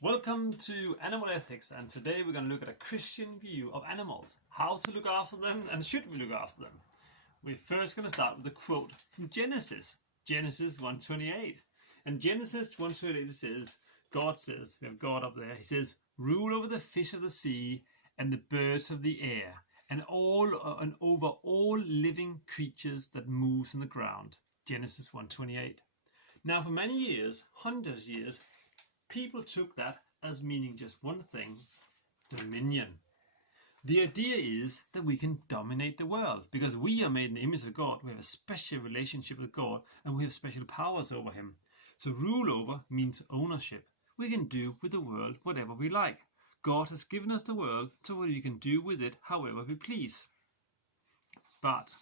Welcome to Animal Ethics, and today we're going to look at a Christian view of animals, how to look after them and should we look after them. We're first going to start with a quote from Genesis 1:28. And Genesis 1:28 says, God says, we have God up there, he says, rule over the fish of the sea and the birds of the air and over all living creatures that moves on the ground. Genesis 1:28. Now for many years, hundreds of years, people took that as meaning just one thing: dominion. The idea is that we can dominate the world because we are made in the image of God. We have a special relationship with God and we have special powers over him. So rule over means ownership. We can do with the world whatever we like. God has given us the world so we can do with it however we please. But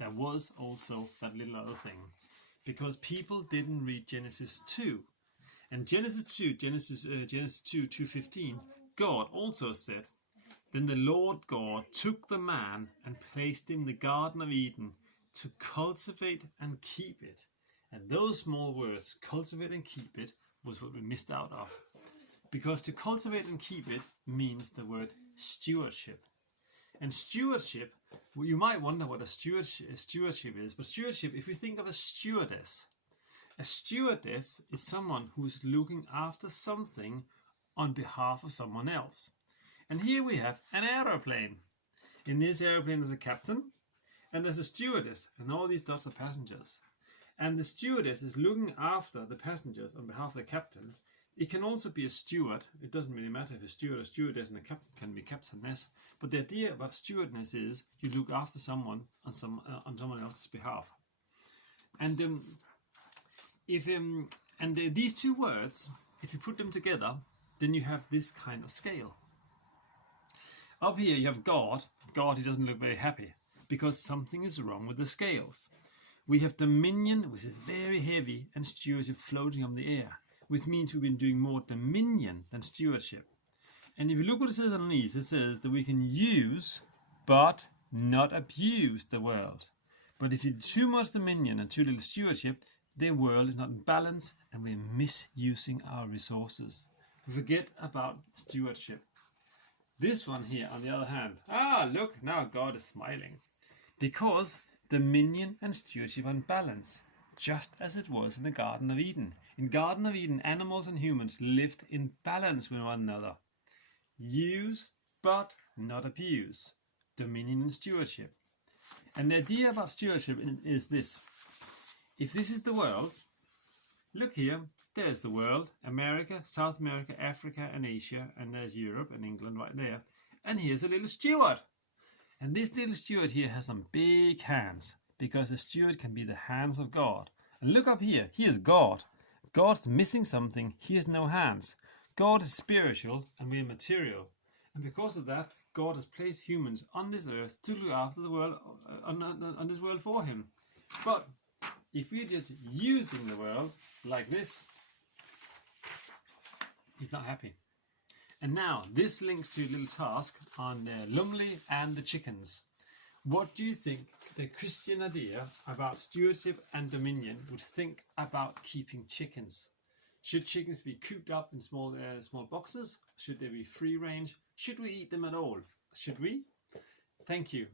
there was also that little other thing, because people didn't read Genesis 2. And Genesis 2:15, God also said, then the Lord God took the man and placed him in the Garden of Eden to cultivate and keep it. And those small words, cultivate and keep it, was what we missed out of. Because to cultivate and keep it means the word stewardship. And stewardship, well, you might wonder what a stewardship is, but stewardship, if you think of a stewardess is someone who's looking after something on behalf of someone else. And here we have an aeroplane. In this aeroplane there's a captain and there's a stewardess, and all these dots are passengers. And the stewardess is looking after the passengers on behalf of the captain. It can also be a steward. It doesn't really matter if a steward or stewardess, and a captain can be captainess. But the idea about stewardess is you look after someone on someone else's behalf. And these two words, if you put them together, then you have this kind of scale. Up here you have God. God, he doesn't look very happy because something is wrong with the scales. We have dominion, which is very heavy, and stewardship floating on the air, which means we've been doing more dominion than stewardship. And if you look what it says underneath, it says that we can use but not abuse the world. But if you do too much dominion and too little stewardship, the world is not in balance and we're misusing our resources. We forget about stewardship. This one here, on the other hand, look, now God is smiling. Because dominion and stewardship are in balance, just as it was in the Garden of Eden. In Garden of Eden, animals and humans lived in balance with one another. Use, but not abuse. Dominion and stewardship. And the idea about stewardship is this. If this is the world, look here, there's the world, America, South America, Africa and Asia, and there's Europe and England right there. And here's a little steward. And this little steward here has some big hands, because a steward can be the hands of God. And look up here, here's God. God's missing something, he has no hands. God is spiritual and we are material. And because of that, God has placed humans on this earth to look after the world, on this world for him. But if we're just using the world like this, he's not happy. And now this links to a little task on the Lumley and the chickens. What do you think the Christian idea about stewardship and dominion would think about keeping chickens? Should chickens be cooped up in small boxes? Should they be free range? Should we eat them at all? Should we? Thank you.